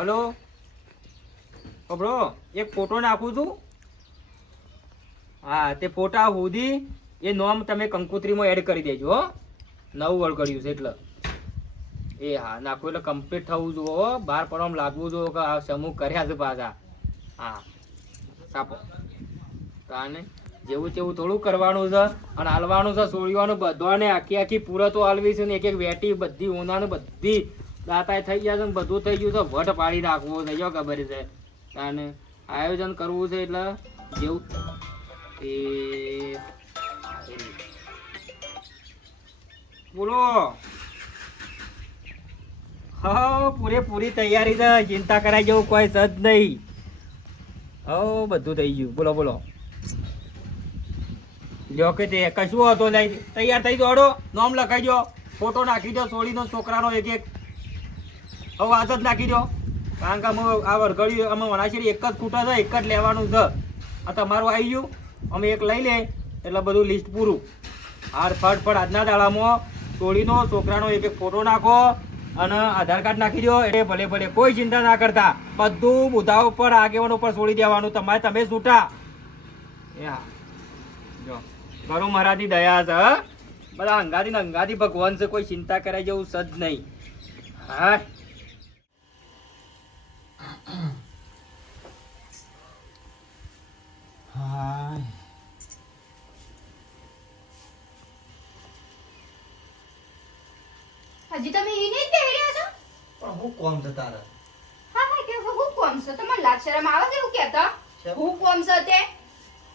Hello bro, એક photo નાખું છું. હા, તે ફોટા સુધી એ નોમ તમે કંકોત્રીમાં એડ કરી દેજો હો. નવું વળગડ્યું છે એટલે. એ હા, નાખો એટલે કમ્પ્લીટ થવું જોઈએ હો. બહાર પડવામાં લાગવું જોઈએ કે આ સમૂહ કર્યા છે પાછા. હા, સાપો તાને જેવું તેવું થોડું કરવાનું છે. અને હાલવાનું છે, સોળવાનું બધાને આખી આખી પૂરતો હાલવી છે ને એક એક વેટી બધી ઉનાનું બધી દાતા થઈ ગયા છે ને બધું થઈ ગયું છે. વટ પાડી નાખવો છે, જો ખબર છે. તાને આયોજન કરવું છે એટલે જેવું એ બોલો. હા, પૂરેપૂરી તૈયારી છે. ચિંતા કરાય જેવું કોઈ છે જ નહીં. હો, બધું થઈ ગયું. બોલો બોલો. જો કે તે કશું હતો નહીં. તૈયાર થઈ દોડો, નામ લખાઈ દો, ફોટો નાખી દો, સોળીનો છોકરાનો એક એક. હવે વાત જ નાખી દો. કારણ કે અમે આ વરઘડ્યું અમે વણાશેરી એક જ ખૂટા છે, એક જ લેવાનું છે. આ તમારું આવી ગયું, અમે એક લઈ લે એટલે બધું લિસ્ટ પૂરું. હાર ફટ આજના દાડામાં સોળીનો છોકરાનો એક એક ફોટો નાખો અને આધાર કાર્ડ નાખી દો. એટલે ભલે ભલે કોઈ ચિંતા ના કરતા. બધું બુધા ઉપર આગેવાનો ઉપર છોડી દેવાનું. તમારે તમે છૂટા. એ હા, જો ઘણું મારાથી દયા છે. બધા અંગાથી ને અંગાથી ભગવાન છે. કોઈ ચિંતા કરાય જેવું સજ નહીં. હા, હજી તમે ઈ નહીં પહેરી રહ્યા છો? પણ હું કોમ છે તારે? હા હા કે હું કોમ છે? તમને લાજ શરમ આવે છે એવું કહેતા? હું કોમ છે તે?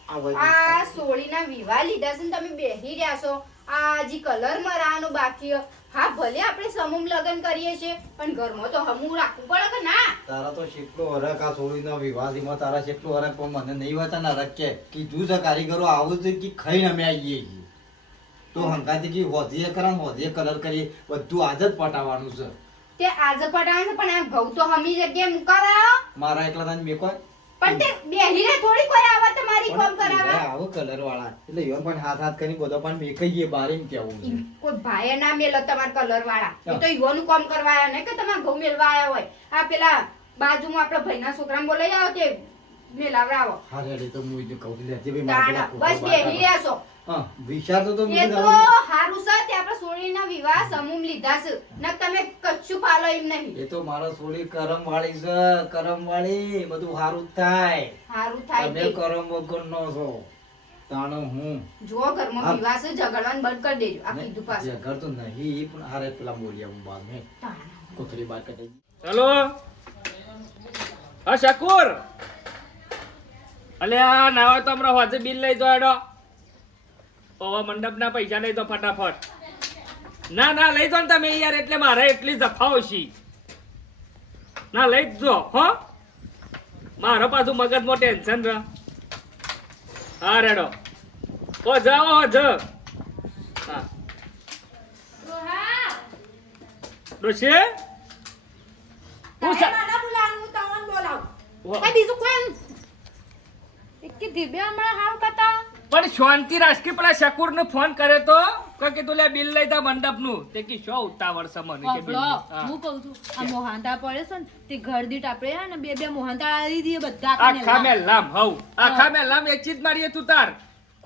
આ સોળીના વિવાહ લીધા છે ને તમે બેહી રહ્યા છો. આ જી કલર મરાવાનો બાકી. હા, ભલે આપણે સમૂહ લગ્ન કરીએ છીએ પણ ઘરમાં તો હમું રાખવું પડે કે ના? તારા તો કેટલો હરક આ સોળીનો વિવાદીમાં તારા કેટલો હરક પણ મને નહીં વાંચા હરક કે કીધું છે કારીગરો આવું છે કે ખાઈને અમે આવીએ છીએ તો હંગાતી કે હોધીએ કરા હોધીએ કલર કરીએ બધું આજ જ પટાવવાનું છે. તે આજે પટાવે છે પણ આ ઘઉં તો હમી જગ્યાએ મુકાવા. મારા એકલા તને મેં કોઈ પણ તે બેહીને થોડી કોઈ આવે તમારી કામ કરાવવા. આવો કલર વાળા એટલે ઈવન પણ હાથ કરીને બધો પણ મેકઈએ બારે કેવું છે. કોઈ ભાઈ ના મેલો તમાર કલર વાળા. એ તો ઈવોનું કામ કરવા આયા ને કે તમાર ઘઉં મેલવા આયા હોય. આ પેલા બાજુમાં આપણા ભાઈના છોકરાને બોલાઈ આવો તે મેલાવરાવો. હા રેડી તો હું કહું છું લેજે બે તાણા બસ બેહી રહ્યા છો. હા વિચાર તો એ તો હારું છે તે આપણે સોળીના વિવાહ સમૂહ લીધા છે ન તમે કચ્છું પાલો એમ નહીં. એ તો મારો સોળી કરમ વાળી છે કરમ વાળી બધું હારું થાય. હારું થાય તમે તે. કરમ વગર નો છો તાણો હું જો ઘરમાં વિવાહ છે ઝઘડવાનું બંધ કરી દેજો. આ કીધું પાછું. ઝઘડ તો નહીં પણ હારે પેલા બોલ્યા હું બાદ મેં તાણા. કોથળી બાર કરી ચલો. હા શકુર, અલે આ નાવા તો હમણાં હોજે બિલ લઈ દો એડો. ઓવા મંડપના પૈસા લઈ દો ફટાફટ. ના ના લઈ દો ને તમે યાર, એટલે મારે એટલી જફાઓ છે. ના લઈ જ જો હો, મારો પાછું મગજમાં ટેન્શન રહે. હા રેડો ઓ જાઓ હો જ. હા રોહા ડોશી હું તારે મને બોલાવું તમને બોલાવું. એ બીજું કોઈ કે દિવ્યા હમણાં હાવ કતા પણ શાંતિ રાષ્ટ્રી પેલા શકુર ને ફોન કરે તો કીધું લે બિલ લઈ તા મંડપ નું. તે કી શો ઉતાવળ છે મને કે બિલ. હું કહું છું આ મોહાંતા પડે છે ને તે ઘર દીઠ આપણે હે ને બે મોહાંતા આલી દઈએ બધા આખા મે લામ હવ આખા મે લામ એક ચીજ મારીએ તું તાર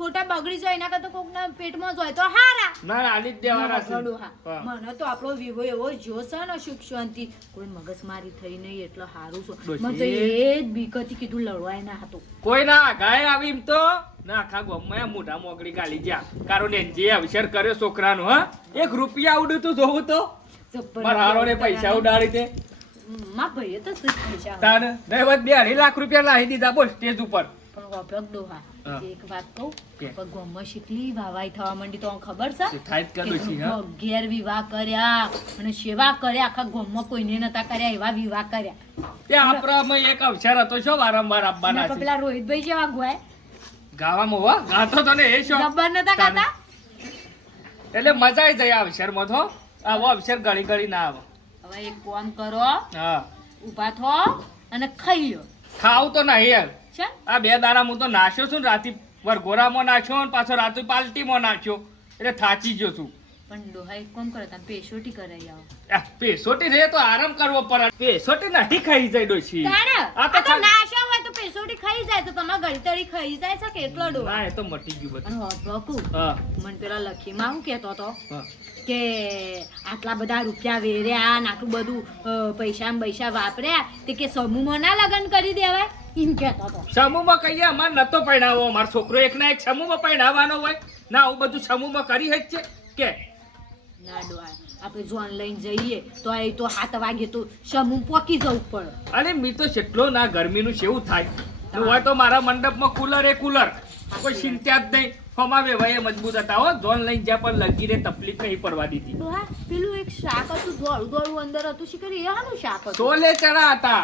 ખોટા બગડી જાય એના કરતા કોકના પેટમાં જોય તો હારા. ના ના આલી જ દેવાના છે. બગડું હા. મને તો આપણો વિવો એવો જોશ છે ને સુખ શાંતિ કોઈ મગજમારી થઈ નહીં એટલે હારું છે. મને તો એ જ બીક હતી કીધું લડવાય ના હતું. કોઈ ના ગાય આવી એમ તો ના આખા ગોમમાં મોઢા મોકળી ગાલી જા કારણ ને જે અવસર કર્યો છોકરાનો. હા, 1 રૂપિયા આવડું તું જોવું તો મારા હારોને પૈસા ઉડાડી દે. માં ભાઈએ તો શું પૈસા તાને નહીં વાત 2.5 લાખ રૂપિયા લાવી દીધા બોલ સ્ટેજ ઉપર. પણ વાપરક દોહા હા. એક વાત કહું કે? પણ ગોમમાં શીખલી વાવાઈ થવા માંડી તો ખબર છે થાય જ કરું છું હા. ઘેર વિવાહ કર્યા અને સેવા કર્યા આખા ગામમાં કોઈને નતા કર્યા એવા વિવાહ કર્યા. તે આપણામાં એક અવસર હતો શું વારંવાર આપવાના અને છે પેલા રોહિતભાઈ જેવા ગોય ગાવામાં હો ગાતો તો ને એ શું જબ્બર નતા ખાતા. એટલે મજા આવી જાય આ અવસરમાં તો. આવો અવસર ઘડી ઘડી ના આવે. હવે એક કામ કરો હા, ઊભા થો અને ખાઈ લો. ખાવ તો નહીં યાર. છે આ 2 દાડા હું તો નાશ્યો છું ને રાતી વરઘોરામાં નાખ્યો ને પાછો રાતે પાલટીમાં નાખ્યો એટલે થાચી ગયો છું. પણ ડોહા એક કામ કરો તમે પેશોટી કરાઈ આવો આ પેસોટી રે તો આરામ કરવો પડે પેસોટી નહીં ખાઈ જાય ડોશી તારે આ આ તો ખાલી- નાશા હોય તો પેશોટી ખાઈ જાય તો તમારા ગળતરી ખાઈ જાય છે કેટલો ડોહા ના એ તો મટી ગયું બધું અને હોભળો હા મને પેલા લખીમાં હું કહેતો હતો હા કે આટલા બધા રૂપિયા વેર્યા ને આટલું બધું પૈસા ને પૈસા વાપર્યા તે કે સમૂહમાં ના લગ્ન કરી દેવાય એમ કહેતો હતો સમૂહમાં કહીએ અમારે નતો પરણાવો અમારો છોકરો એકના એક સમૂહમાં પરણાવવાનો હોય ના આવું બધું સમૂહમાં કરી જ છે કે ના ડોહા આપણે જોન લઈને જઈએ તો એ તો 7 વાગે તો સમૂહ પોકી જવું પડે અરે મી તો કેટલો ના ગરમીનું શેવું થાય નું હોય તો મારા મંડપમાં કુલર એ કુલર કોઈ ચિંતા જ નહીં ફમાવે ભાઈ મજબૂત હતા હો જોન લઈને જ્યાં પણ લગી રે તકલીફ નહીં પડવા દીધી ડોહા પેલું એક શાક હતું ધોળું ધોળું અંદર હતું શી કરી એનું શાક હતું સોલે ચણા હતા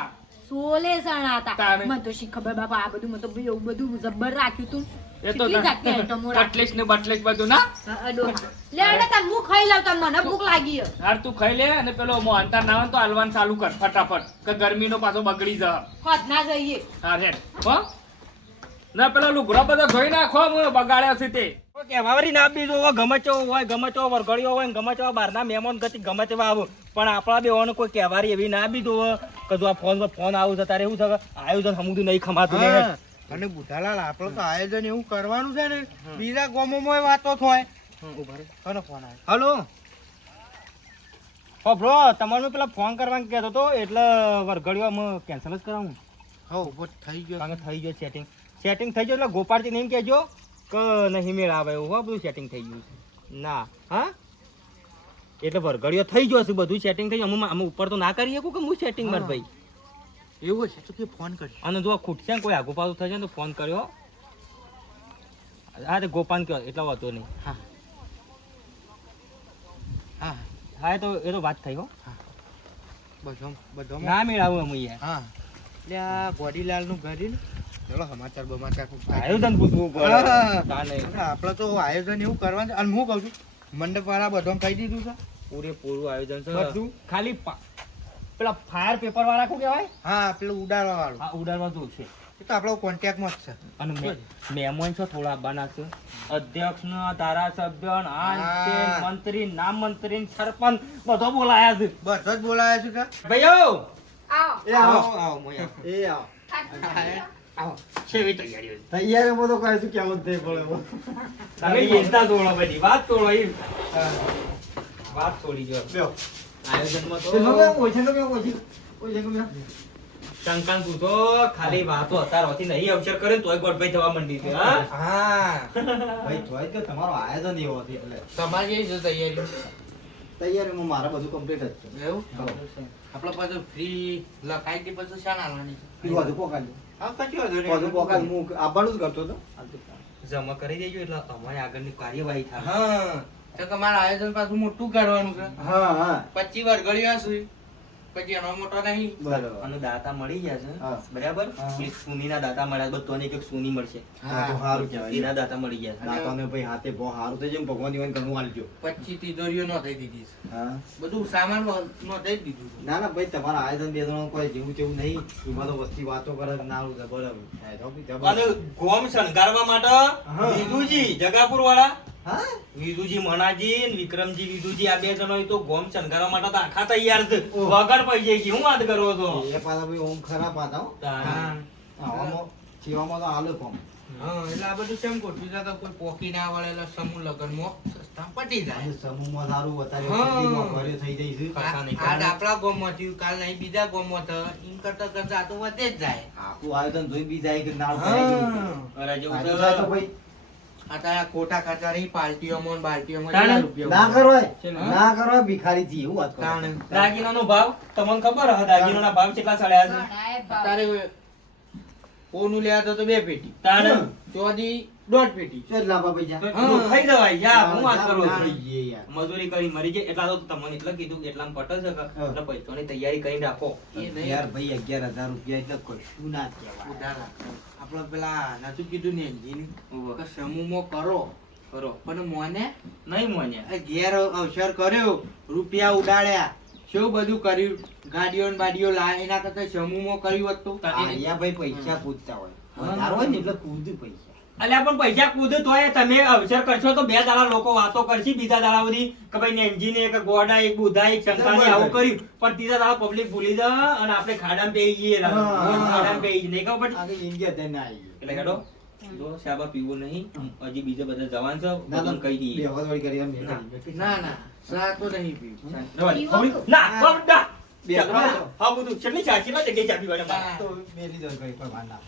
સોલે ચણા હતા તારે. મને તો શી ખબર બાપા આ બધું મતલબ એવું બધું જબ્બર રાખ્યું તું એ તો કેટલી જાતની આઈટમો રાખી. કટલેસ ને બટલેસ બધું ના ડોહા લે અડે તાર હું ખાઈ લઉં તાર મને ભૂખ લાગી હે. હાર તું ખાઈ લે અને પેલો મોહનતાર ના હોય તો હાલવાનું ચાલુ કર ફટાફટ કે ગરમીનો પાછો બગડી જા હોત ના જઈએ હા હેડ હો ના પેલો લુગડો બધો ધોઈ નાખો હું બગાડ્યો છે તે કેવાવરી ના બી જોવો ગમે તેવો હોય ગમે તેવો વરઘડ્યો હોય ને ગમે તેવા બહારના મહેમાન ગતિ ગમે તેવા આવો પણ આપણા બેવાનો કોઈ કહેવારી એવી ના બી જોવો કે જો આ ફોન આવું છે તારે એવું છે કે આયોજન હમુદું નહીં ખમાતું ને હા, અને બુધાલાલ આપણે તો આયોજન એવું કરવાનું છે ને બીજા ગામોમાં વાતો થાય કોનો ફોન આવ્યો હલો બ્રો તમારું પેલા ફોન કરવાનું કહેતો હતો એટલે વરઘડ્યો અમે કેન્સલ જ કરાવું હો બસ થઈ ગયો કારણ કે થઈ ગયો સેટિંગ થઈ ગયું એટલે ગોપાળજી નહીં કહેજો કે નહીં મેળ આવે એવું હો બધું સેટિંગ થઈ ગયું છે ના હા એટલે વરઘડીઓ થઈ ગયો છે બધું સેટિંગ થઈ ગયું અમે ઉપર તો ના કરી શકું કે હું સેટિંગ માર ભાઈ એવું છે તો કે ફોન કરી અને જો આ ખૂટશે ને કોઈ આગુ પાછું થશે ને તો ફોન કર્યો હા તે ગોપાલ કયો એટલા વાતો નહીં હા હા હા એ તો વાત થઈ હો બધો ના મેળ આવું અમે યાર હા એટલે આ ગોડીલાલ નું ઘર ને ચલો સમાચાર બમાચાર ખૂબ થાય. આયોજન પૂછવું હા. પડે તાને એટલે આપણે તો આયોજન એવું કરવાનું છે. અને હું કહું છું મંડપ વાળા બધો કહી દીધું છે પૂરેપૂરું આયોજન છે બધું? ખાલી પેલા ફાયર પેપર વાળા શું કહેવાય હા પેલું ઉડાડવા વાળું હા ઉડાડવા જેવું છે એ તો આપણો કોન્ટેક્ટમાં જ છે અને મહેમાન છો થોડા આવવાના છે અધ્યક્ષ ધારાસભ્ય હા. મંત્રી નામ મંત્રી સરપંચ બધો બોલાયા છે બધો જ બોલાયા છે કે ભાઈઓ આવો એ આવો આવો મોયા એ આવો આવો કેવી તૈયારી હોય? તૈયારીમાં તો કઈ તું કેવું જ નહીં પડે તમે યોજના તોડો બધી વાત તોડો એ વાત તોડી જો લ્યો. આયોજનમાં તે નો તો બેહો, ઓછે નો બેહો, ઓછે નો બેહો. શંકાન તું તો ખાલી વાતો અત્યાર હોતી નહીં અવસર કરે ને તોય ગોઠભાઈ થવા માંડી છે હા હા ભાઈ જોઈ કે તમારો આયોજન એવો હતું એટલે તમારે કેવી છે તૈયારી તૈયારીમાં મારા બધું કમ્પ્લીટ જ છે એવું આપણે પાછું ફ્રી લખાઈ કે પછી શાન આલવાની છે પીવું હતું પોકાલી હા કશું વાંધો નહીં. બધું પોકાલી હું આવવાનું જ કરતો હતો જમા કરી દેજો એટલે અમારી આગળની કાર્યવાહી થાય હા તો તમારે આયોજન પાછું મોટું કરવાનું છે હા હા 25 વાર ગળ્યા છે પછી એનો મોટો નહીં બરાબર અને દાતા મળી ગયા છે હા. બરાબર હા. પેલી સુનીના દાતા મળ્યા બધાને એક એક સુની મળશે હા તો સારું કહેવાય એના દાતા મળી ગયા છે દાતાને ભાઈ હાથે બહુ સારું થઈ જાય ભગવાન દીવાન ઘણું આલજો 25 તિજોરીઓ નો થઈ દીધી છે હા બધું સામાન નો થઈ દીધું છે. ના ના ભાઈ તમારા આયોજન બે જણો કોઈ જેવું તેવું નહીં એમાં તો વસ્તી વાતો કરે ના બરાબર થાય તો બી જબર. અને ગોમ શણગારવા માટે હા. વિજુજી જગાપુર વાળા હા વિજુજી મનાજી ને વિક્રમજી વિજુજી આ બે જણો તો ગોમ શણગારવા માટે તો આખા તૈયાર છે ઓહ. વગર પૈસે કે હું વાત કરો છો એ પાછા ભાઈ ઓમ ખરાબ હતા હો. તારા. આવામાં સેવામાં તો આલે કોમ હા એટલે આ બધું કેમ ગોઠવી છે તો કોઈ પોકી ના વળેલા સમૂહ લગ્નમાં સસ્તા પટી જાય આજે સમૂહમાં સારું અત્યારે હા. વસ્તીમાં ઘરે થઈ જાય છે પૈસા નહીં આ આપણા ગામમાં થયું કાલ નહીં બીજા ગામમાં થયું એમ કરતા કરતા આ તો વધે જ જાય આપણું આયોજન જોઈ બી જાય કે ના હા. અરે જેવું આજે જાય તો છે. ભાઈ આ તો આ ખોટા ખાતા રહી પાર્ટીઓમાં ને બાલ્ટીઓમાં તાણે? કેટલા રૂપિયા ના કરો શેનું? ના કરો ભિખારી થી એવું વાત કરો તાણે. દાગીનાનો ભાવ તમને ખબર હે દાગીનાના ભાવ કેટલા સડ્યા છે ઘણાએ ભાવ. અત્યારે ઓનું લેવા તો 2 પેટી તાણે ચોદી 1.5 પેટી ચલ લાંબા પૈસા તો ખાઈ જવાય યા હું વાત કરું ના, છું ખાઈએ યાર. મજૂરી કરી મરી જાય એટલા તો તમને એટલે કીધું કે એટલામાં પટે છે કે હા. એટલે પૈસાની તૈયારી કરીને રાખો એ નહીં. યાર ભાઈ 11,000 રૂપિયા એટલે કશું ના કહેવાય ઉધાર આપણે પેલા નતું કીધું ને એન્જિન ઉવ્વ. કે સમૂહમાં કરો કરો પણ મોને નહીં મોન્યા આ ઘેર અવસર કર્યો રૂપિયા ઉડાડ્યા શું બધું કર્યું ગાડીઓ ને બાડીઓ લાય એના કરતા સમૂહમાં કર્યું હતું અહીંયા ભાઈ પૈસા પૂછતા હોય વધારે હોય ને એટલે કૂદ પૈસા અલ્યા પણ પૈસા કૂદ તોય તમે અવસર કરશો તો 2 દાડા લોકો વાતો કરશે, બીજા દાડા બધી કે ભાઈ નેનજીને એક ગોડા એક બુધા એક શંકાને આવું કર્યું, પણ ત્રીજા દાડા પબ્લિક ભૂલી જાય અને આપણે ખાડામાં પેઈ જઈએ, ખાડામાં પેઈ જઈએ, નહીં ખબર આજે ઇન્ડિયા થઈને આવી ગયું. એટલે હેડો જો શાબા પીવું નહીં, હજી બીજે બધા જવાન છે, ના, બધાને કહી દઈએ. બેહવાદવાળી કરી એમ નહીં ના. કરી. ના ના શા તો નહીં પીવું રવાડી, ખબરી? ના, ખબર ના. બે હા બધું કેટલી ચાચી ના જગ્યાએ ચાપી વાળે મારે. તો મેલી દો કઈ કોઈ વાર ના.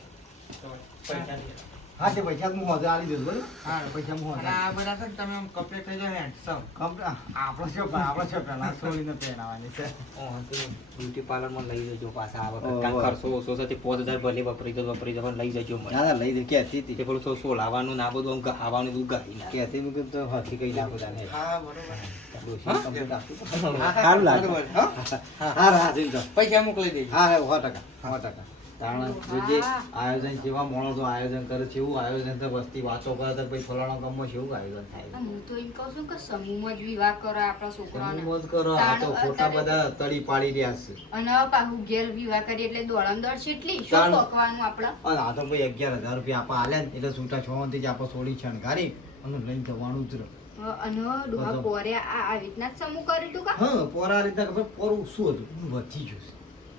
પૈસા નહીં. હા તે પૈસા હું હોજે આલી દઉં બરોબર. હા. પૈસા હું હોજે અને આ બધા છે ને તમે આમ કપડે થઈ જાવ હેન્ડસમ આપણો શું પહેલા છોડીને પહેરાવાની છે. બ્યુટી પાર્લર માં લઈ જજો પાછા આ વખત. ઓહો. કાંઈ ખર્ચો ઓછો છે તે 5000 ભલે વપરાઈ જજો પણ લઈ જજો મને. ના ના લઈ દે કહેતી હતી તે પેલું સો લાવવાનું ના બધું આમ ખાવાનું બધું ગાઈ ના. કહેતી મેં કીધું તો હાથી કઈ નાખું તાને. હા બરોબર ડોશી complete આપી. હા, સારું લાગે. બરોબર, હો? હા હા જઈને જાઓ. પૈસા મોકલી દેજો હા હા 100%. તારણ જોજે આયોજન કેવા માણસો આયોજન કરે છે, એવું આયોજન તો વસ્તી વાતો કરે તો પછી ફલાણા ગામમાં કેવું આયોજન થાય. હું તો એમ કહું છું કે સમૂહમાં જ વિવાહ કરો આપણા છોકરાને. તમે મોજ કરો, આ તો ખોટા બધા તળી પાડી રહ્યા છે. અને હવે પાછું ઘેર વિવાહ કરીએ એટલે દોડમ દોડ છેટલી શું તાણ. પકવાનું આપણે? અને આ તો ભાઈ 11,000 રૂપિયા આપા આલ્યા ને એટલે છૂટા છોડવાથી જ આપણે છોડી શણગારી અને લઈને જવાનું જ રહે. અને ડોહા બધો. પોરે આવી રીતના જ સમૂહ કર્યું તું કા? હા પોરા રીતના ખબર પોરું શું હતું વધી ગયું છે.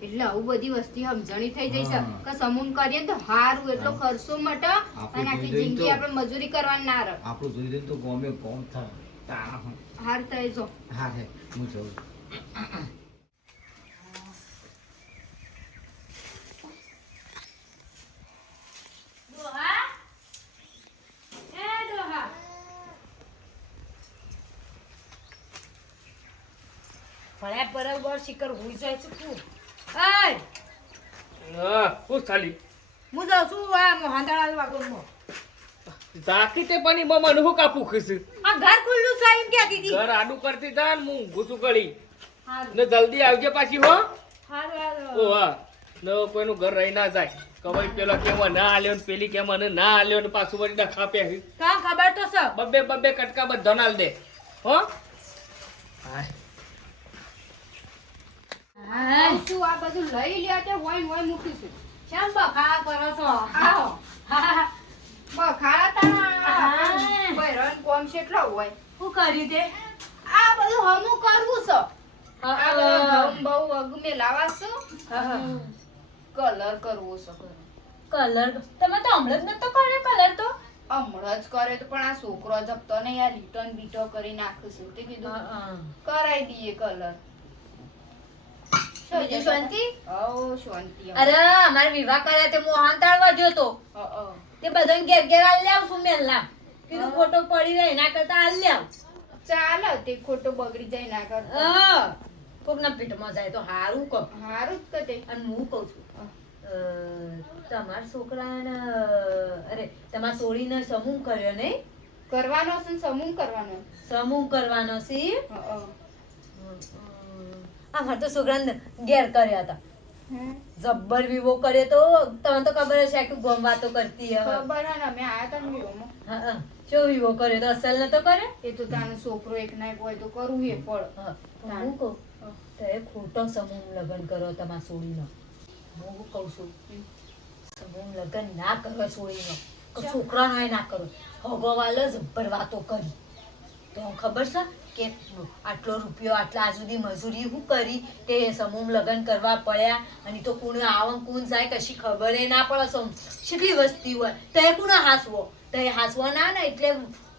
એટલે આવું બધી વસ્તી સમજણી થઈ જઈ છે હા. કે સમૂહ કરીએ તો હારું એટલો હા. ખર્ચો મટે આપણે અને આખી જોઈ જોઈને જિંદગી તો- આપણે મજૂરી કરવાની ના રહે. આપણું જોઈ જોઈને તો ગમે કોમ થાય. હાર થઈ જો હા હે હું જોઉં. ડોહા એ ડોહા ભલે બરાબર શિકર હુઈ જાય છે તું એય હું ચાલી હું જાઉં છું આ મોહનદાળ વાગોમાં ઝાંકી તે પણ ઈમાં મને હું કાપું ખીસું. આ ઘર ખુલ્લું છે એમ કહેતી હતી ઘર આડું કરતી તા ને હું ઘૂસું ગળી હારું ને જલ્દી આવજે પાછી હો. હારું ઓ હા ને કોઈનું ઘર રહી ના જાય કવાઈ પેલો કે મને ના આલ્યો ને પેલી કે મને ના આલ્યો ને પાછું વળી ડખા પે કા ખબર તો છે બબ્બે બબ્બે કટકા બધા નાલ દે હો. હા શું આ બધું લઈ લ્યા તે હોય ને હોય મૂકીશું. કેમ બખા કરો છો આવો. હા બખાડા તાણા હા. બૈરણ કોમ કેટલો હોય. શું કર્યું તે આ બધું હમું કરવું છે. આ બધું ઘઉં બહુ અગમે લાવા છે. કલર કરવો છે. કલર તમે તો હમણાં જ નતો કર્યો કલર તો હમણાં જ કરે તો પણ આ છોકરો જપતો નહીં આ રિટર્ન બીટો કરી નાખીશું તે કીધું કરાઈ દઈએ કલર. બીજું શાંતિ? હઉ શાંતિ. અરે અમારે વિવાહ કર્યા તે મોહનતાળ વાગ્યો તો તે બધાને ઘેર ઘેર આલ લાવશું મેલના કીધું ખોટો પડી રહે એના કરતા આલ લાવ ચાલો તે ખોટું બગડી જાય ના કરતા. કોકના પેટમાં જાય તો હારું કહું હારું જ કતે. અને હું કહું છું તમારા છોકરાને અરે તમારા સોળીને સમૂહ કર્યો નહીં કરવાનો છે ને સમૂહ કરવાનો. સમૂહ કરવાનો છે હં. અમારે તો છોકરાને ઘેર કર્યા હતા હમ. જબ્બર વિવો કર્યો તો તમને તો ખબર હશે કે ગમ વાતો કરતી હવે ખબર હે ને અમે આયા તા ને વિરોમાં. હા શું વિવો કર્યો તો અસલ નતો કર્યો એ તો તાનો છોકરો એક ના એક હોય તો કરવું એ પડ. હા તો હું કહું તો એ ખોટો સમૂહ લગ્ન કરો તમારા સોળીનો હું કહું છું સમૂહ લગ્ન ના કરો સોળીનો છોકરાનો એ ના કરો ભગવાલે જબ્બર વાતો કરી તો ખબર છે કે આટલો રૂપિયો આટલા આજ સુધી મજૂરી શું કરી તે સમૂહ લગ્ન કરવા પડ્યા અને તો કોણ આવન કોણ જાય કશી ખબર એ ના પડે કેટલી વસ્તી હોય તો એ કોને હાસવો તો એ હાસવા ના ને એટલે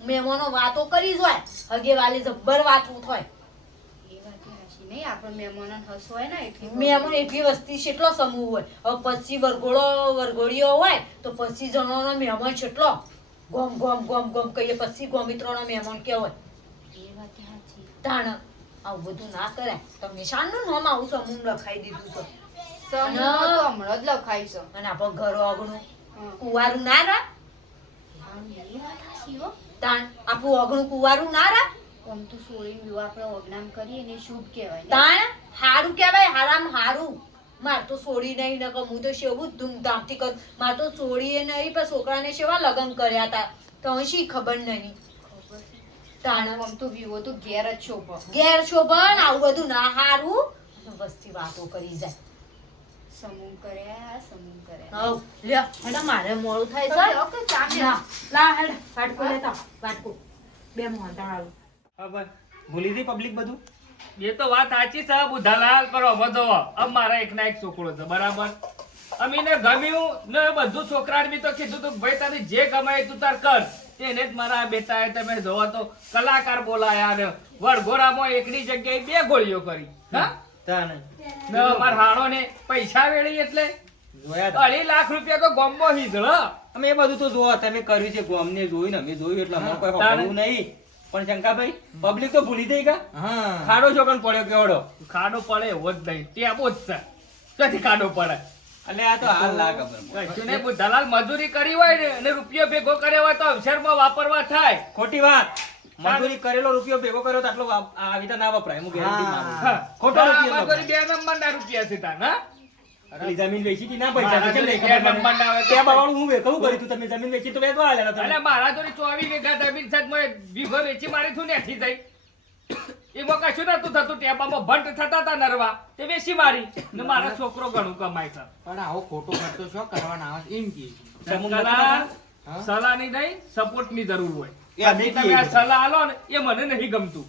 મહેમાનો વાતો કરી જ હોય હગે વાલે જબ્બર વાતો થાય એ વાત હાચી નહીં આપણે મહેમાનોને હસવાય ને એટલી મહેમાન એટલી વસ્તી કેટલો સમૂહ હોય હવે 25 વરઘોડીઓ હોય તો 25 જણાનો મહેમાન કેટલો ગોમ ગોમ ગોમ ગોમ કહીએ 25 ગોમિત્રોનો મહેમાન કેવાય એ વાત હાચી. તાણ આવું બધું ના કરાય તમે શાનનું નામ આવું સમૂહ લખાઈ દીધું છે સમૂહ તો હમણાં જ લખાય છે. અને આપણે ઘરો આગળનું હં. કુવારું ના રાખ હા, એ વાત હાચી હો. તાણ આપણું આગળનું કુવારું ના રાખ આમ તો સોળીનો વિવાહ આપણે ઓગનામ કરીએ ને એ શુભ કહેવાય ને. તાણ હારું કહેવાય હારામ હારું માર તો છોડી નહીં ન કહું હું તો શેવું જ ધૂમધામથી કરું માર તો છોડીએ નહીં પણ છોકરાને શેવા લગ્ન કર્યા હતા તો શી ખબર નહીં ખબર છે. તાણ આમ તો વિવો તો ઘેર જ શોભો. ઘેર શોભન આવું બધું ના હારું વસ્તી વાતો કરી જાય સમૂહ કર્યા સમૂહ કર્યા હવ લ્યો હેડા મારે મોડું થાય તો છે લ્યો કે ચા પી ના લા હેડ વાટકો લેતા વાટકો બે મોંટા આલો હવે ભૂલી ગઈ પબ્લિક બધું. એ તો વાત સાચી છે બુધાલાલ, પણ હવે જો હવે મારા એકના એક છોકરો છે બરાબર. અમીને ગમ્યું ને બધું છોકરાને બી તો કીધું તું ભાઈ તને જે ગમાય તું તાર કર. તેને જ મારા બેટાએ તમે જોવો તો કલાકાર બોલાયા ને વડઘોડામાં એકની જગ્યાએ 2 ગોળીઓ કરી. હા તાને ને મારા હાડોને પૈસા વેળી એટલે જોયા 2.5 લાખ રૂપિયા તો ગોમમાં હીધળ. અમે એ બધું તો જોવા તમે કર્યું છે ગોમને જોયું ને અમે જોયું એટલે અમારે કોઈ તાણે. ખબર નહીં. પણ શંકાભાઈ પબ્લિક તો ભૂલી ગઈ કા હા ખાડો છોકન પડ્યો કેવડો. ખાડો પડે એવો જ નહીં ટેબો જ છે. ક્યાંથી ખાડો પડે? એટલે આ તો હાલ ના ખબર. કશું નહીં, બુધાલાલ મજૂરી કરી હોય ને અને રૂપિયો ભેગો કર્યો હોય તો અવસરમાં વાપરવા થાય. ખોટી વાત. મજૂરી કરેલો રૂપિયો ભેગો કર્યો તો આટલો આવી રીતે ના વપરાય. હું ગેરંટી માનું છું. હા. ખોટો રૂપિયો મજૂરી વપરાય. 2 નંબરના રૂપિયા છે તાન, હા? પેલી જમીન વેચી હતી ના પૈસા મારા છે જોડે એટલે બે નંબરના આવે તો ત્યાં બાવાળું હું વેચવું કર્યું તું તમે જમીન વેચી તો વેચવા આલેલા તમે. અલે મારા જોડે 24 વીઘા જમીન છે, મેં વીઘો વેચી મારી છું નેથી થઈ. એમાં કશું નતું થતું, ટેબામાં ભંટ થતા હતા નરવા તે વેચી મારી ને મારા છોકરો ઘણું કમાય છે. પણ આવો ખોટો ખર્ચો શું કરવાના આવે એમ કે સલાહ હા? સલાહની નહીં સપોર્ટની જરૂર હોય. એ અમે બાકી તમે કહીએ આ છીએ. સલાહ આલો ને એ મને નહીં ગમતું.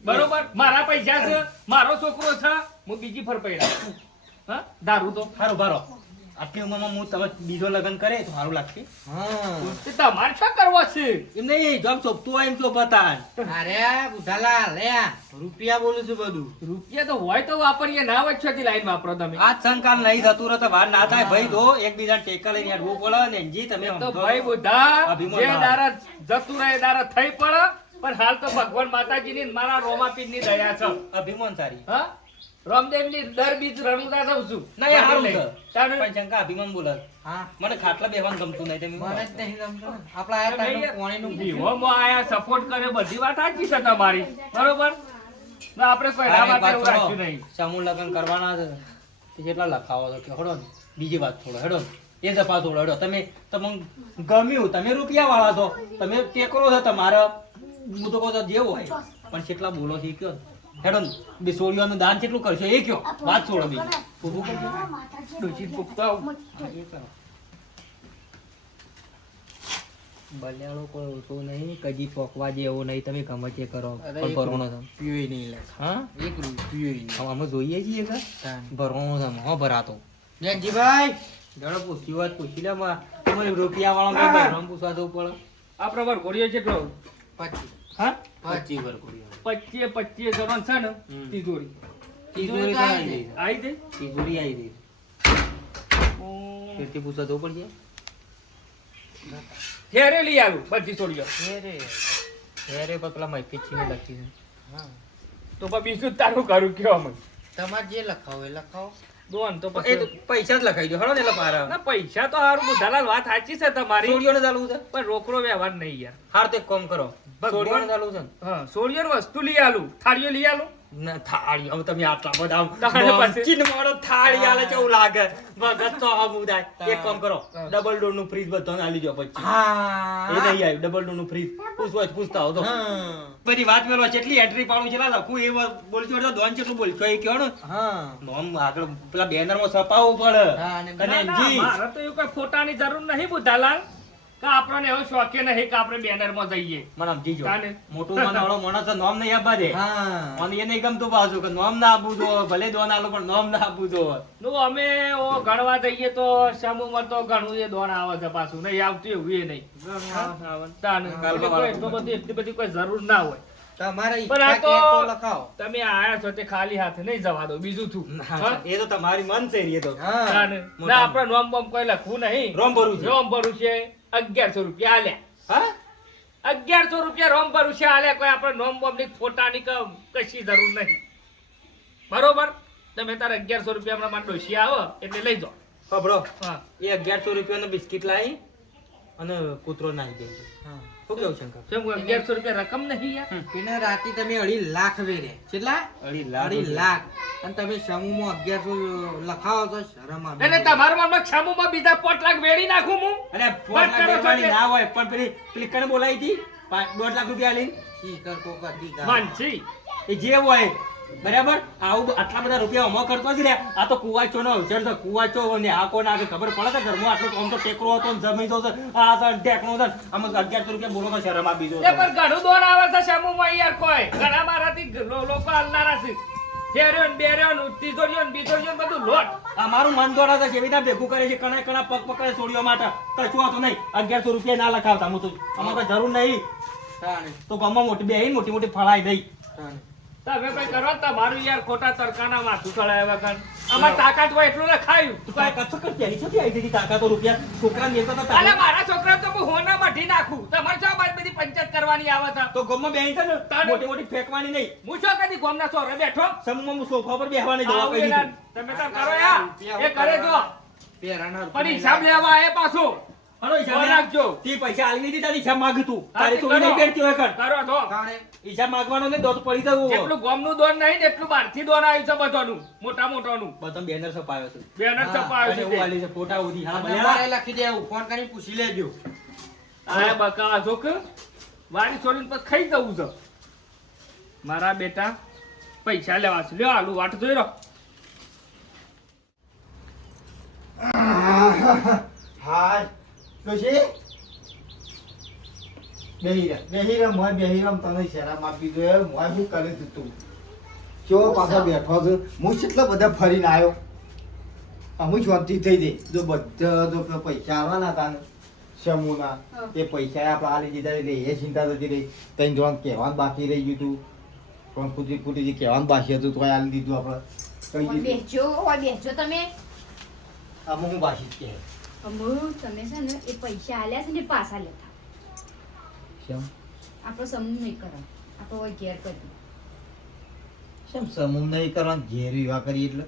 બરોબર, મારા પૈસા છે, મારો છોકરો છે, હું બીજી ફર પૈડા. હા, દારૂ તો હારું ભારો આટલી ઉંમરમાં હું તમે બીજો લગ્ન કરે તો સારું લાગશે. હા તે તમારે શું કરવો છે? એમ નહીં જોબ ચોપતું હોય એમ ચોપતા. અરે બુધાલા લે રૂપિયા બોલું છું બધું રૂપિયા તો હોય તો વાપરીએ, ના હોય છોથી લાઈન વાપરો તમે. આ સંકાલ નહીં થતું રહે તો વાર ના થાય ભાઈ. તો એકબીજા ટેકા લઈને હેડવું પડે ને જી તમે તો સમજો. ભાઈ બધા અભિમાન જે ના. દારા જતું રહે એ દારા થઈ પડે, પણ હાલ તો ભગવાન માતાજીની ને મારા રોમાપીરની દયા છે. અભિમાન સારી. હા, રામદેવની દર બીજ રણુદા થઉં છું. ના એ સારું છે. તાનું- પણ શંકા અભિમાન બોલે. હા મને ખાટલા બેહવાનું ગમતું નહીં. તમે મને જ નહીં ગમતું ને. આપણા આ ટાઈમનું પાણીનું વિહોમાં આયા સપોર્ટ કરે બધી વાત સાચી છે તમારી, બરોબર? ના આપણે કોઈ ના અરે માટે વાત એવું છોડો. રાખ્યું નહીં. સમૂહ લગ્ન કરવાના છે તે કેટલા લખાવો છો કે હડો ને. બીજી વાત છોડો હેડો ને. એ દફા છોડો હેડો. તમે તમને ગમ્યું, તમે રૂપિયા વાળા છો, તમે ટેકરો છો તમારે, હું તો કહું છું જેવું હોય, પણ કેટલા બોલો છે એ કયો હેડો ને. બે સોળીઓનું દાન કેટલું કરશો એ કયો. વાત છોડો બીજી પૂરું કરજો. ડોશી પૂછતો આવું. હા, એ કરો. બલ્યાળો કોઈ ઓછો નહીં, કદી પોકવા જેવો નહીં. તમે ગમે તે કરો અરે પણ એક ભરવાનો છે. રૂપિયો નહીં લે હા એક રૂપિયો નહીં હવે અમે જોઈએ છીએ કે ભરવાનો છે. હા ભરાતો જયંતિભાઈ જડો પૂછી વાત પૂછી લે તમારે રૂપિયા વાળા ભરવાનું પૂછવા જવું પડે. આ પ્રમાણ ઘોડીઓ કેટલો? 25 હા, 25 વર કોડિયો 25 જવાનું છે ને હમ. તિજોરી તિજોરી તો આવી ગઈ. આવી જાય. તિજોરી આવી ગઈ. તેથી પૂછવા જવું પડશે. ફેરે લઈ આવ્યું બધી છોડીઓ. અરે પણ પેલા મૈકેશજીને લખી છે. હા તો પછી બીજું તારું કરું કયો અમે તમારે જે લખાવો એ લખાવો દોન તો એ તો પછી પૈસા જ લખાઈ દો હેડો ને એટલે પારા. ના પૈસા તો હારું બુધાલાલ વાત સાચી છે તમારી, સોળીઓને ચાલવું છે. પણ રોકડો વ્યવહાર નહીં યાર. હાર તો એક કામ કરો. ભગવાન. સોળીઓને ચાલવું છે ને. હા, સોળિયો વસ્તુ લઈ આલું, થાળીઓ લઈ આલું. ના થાળી હવે તમે આટલા બધા તાણે પછી? ચીનવાળો થાળી આલે કેવું લાગે ભગત તો આ મુદાય. એક કામ કરો હા. ડબલ ડોર નું ફ્રીજ બધાને આલી દો પછી. હા એ નહીં આવ્યું ડબલ ડોર નું ફ્રીજ. પૂછવું હોય તો પૂછતા હો તો. હા બધી વાત મેળવા કેટલી એન્ટ્રી પાડું છે લખું એ બોલજો તો દોન કેટલું બોલશો એ કયો ને હા આમ આગળ પેલા બેનર માં છપાવવું પડે. હા, અને અને ના, ના, જી મારે તો એવું કઈ ફોટાની જરૂર નહીં બુધાલાલ, કે આપણને એવો શોખે નહીં કે આપણે બેનરમાં જઈએ. મને સમજી જો તાને? મોટું મન વાળો માણસ નામ નહીં આપવા દે. હા મને એ નહીં ગમતું પાછું કે નામ ના આપવું જો ભલે દોન આલો પણ નામ ના આપવું જો. નો અમે ઓ ગણવા જઈએ તો સમૂહમાં તો ઘણું એ દોણ આવે છે પાછું, નહીં આવતું એવું એ નહીં. તાને. એટલે કોઈ એટલું બધું એટલી બધી કોઈ જરૂર ના હોય. તમારે પણ આ ઈચ્છા કે તો તો લખાવો તમે આયા છો તે ખાલી હાથે નહીં જવા દો, બીજું થું. હા? એ તો તમારી મન છે એ તો. હા તાને. ના આપણે નોમ બોમ કોઈ લખવું નહીં. રોમ ભરું છે. રોમ ભરું છે 1100 રૂપિયા આલ્યા. હા 1100 રૂપિયા રોમ ભરું છે આલ્યા. કોઈ આપણે નોમ બોમ ની ફોટાની કશી જરૂર નહીં. બરોબર, તમે તારે 1100 રૂપિયા હમણાં મારા ડોશી આવો એટલે લઈ જાઓ. ખબરો હા, એ 1100 રૂપિયાનો બિસ્કિટ લાવી અને કૂતરો નાખી દેજો. હા શું કેવું શંકર? કેમ 1100 રૂપિયા રકમ નહીં યાર? એને રાતે તમે 2.5 લાખ વેરે કેટલા 2.5 લાખ અને તમે સમૂહમાં 1100 લખાવો તો શરમ આવે એટલે તમારા મનમાં છામુમાં બીજા 5 લાખ વેડી નાખું હું? અરે વાત કરો છો પોટલા તે? ના હોય પણ પેલી કને બોલાવી હતી 2 લાખ રૂપિયા લઈને ઈ કર કોકા દી ગા. માનસી. એ જે હોય બરાબર આવું આટલા બધા રૂપિયા અમો કરતો જ રહ્યા આ તો કુવાચો નો અવસર છે કુવાચો ને આ કોને આગળ ખબર પડે છે ઘરમાં આટલો આમ તો ટેકરો હતો ને જમી તો છે આ છે ટેકનો છે આમ 1100 રૂપિયા બોલો તો શરમ આપી દો એ પણ ઘણું દોડ આવે છે સમૂહમાં યાર કોઈ ઘણા મારાથી લોકો હલનારા છે શેર્યો ને બેર્યો ને તિજોરીઓ ને બીજોરીઓ ને બધું લોટ અમારું મન દોડા છે જેવી રીતે ભેગું કરે છે કણા કણા પગ પકડે છોડીઓ માટે કશું હતું નહીં 1100 રૂપિયા ના લખાવતા હું તો અમારે જરૂર નહીં તાણે તો ગામમાં મોટી મોટી ફળાઈ દઈ તાણે તમે કઈ કરો ને તમારું યાર ખોટા તડકાના માથું ચડાવ્યા વગર અમાર તાકાત હોય એટલું ને ખાયું તું કાંઈ કચ્છ કરતી આવી છે આવી હતી તાકાતો રૂપિયા છોકરા ને તો અલે મારા છોકરા તો હું હોના મઢી નાખું તમારે શું બાદ બધી પંચાયત કરવાની આવે છે તો ગામમાં બેહી છે ને મોટી મોટી ફેંકવાની નહીં હું શું કદી ગોમના સોરે બેઠો સમૂહમાં હું સોફા પર બેહવા નહીં જવા આવું કહી એના દીધું તમે તો કરો યાર એ કરે જો પેરાના પણ હિસાબ લેવા આયે પાછો હલો હિસાબ બોલ રાખજો. તે પૈસા આલી દીધી તારી હિસાબ માંગ તું તારી હા, ચોરી નહીં કરો. બેઠતી હોય કર કરો તો તાણે હિસાબ માંગવાનો ને દોત પડી જવું જેટલું ગોમનું દોન નહીં ને એટલું બહારથી દોન આવ્યું છે બધાનું મોટા મોટાનું બધા બેનર છપાયો છે બેનર હા, છપાયું અને છે એવું તે. આલી છે ફોટા ઉધી હા નંબર ભલે લખી દેવું ફોન કરીને પૂછી લેજો આ બકા જોક વાડી છોડીને પછી ખાઈ જવું છે મારા બેટા પૈસા લેવા છે લ્યો આલુ વાટ જોઈ રહ્યો હા તો છે બેહીરમ તને શરાબ આપી દો યાર મોય શું કરે છે તું કેવો પાછો બેઠો છે હું કેટલા બધા ફરીને આવ્યો અમુક શાંતિ થઈ ગઈ જો બધા જો પેલા પૈસા આવવાના હતા ને સમૂહના તે પૈસા આપણે આલી દીધા એટલે એ ચિંતા થતી રહી તઈ જોવાનું કહેવાનું બાકી રહી ગયું તું પણ કુટી કુટી કહેવાનું બાકી હતું તો આલી દીધું આપણે કહી દીધું બેસજો તમે આમાં હું બાકી જ કહે તમે છે ને એ પૈસા આલ્યા છે ને એ પાછા લેતા શેમ આપણો સમૂહ નહીં કરો આપણે હોય ઘેર કરી શેમ સમૂહ નહીં કરવાનું ઘેર વિવાહ કરી એટલે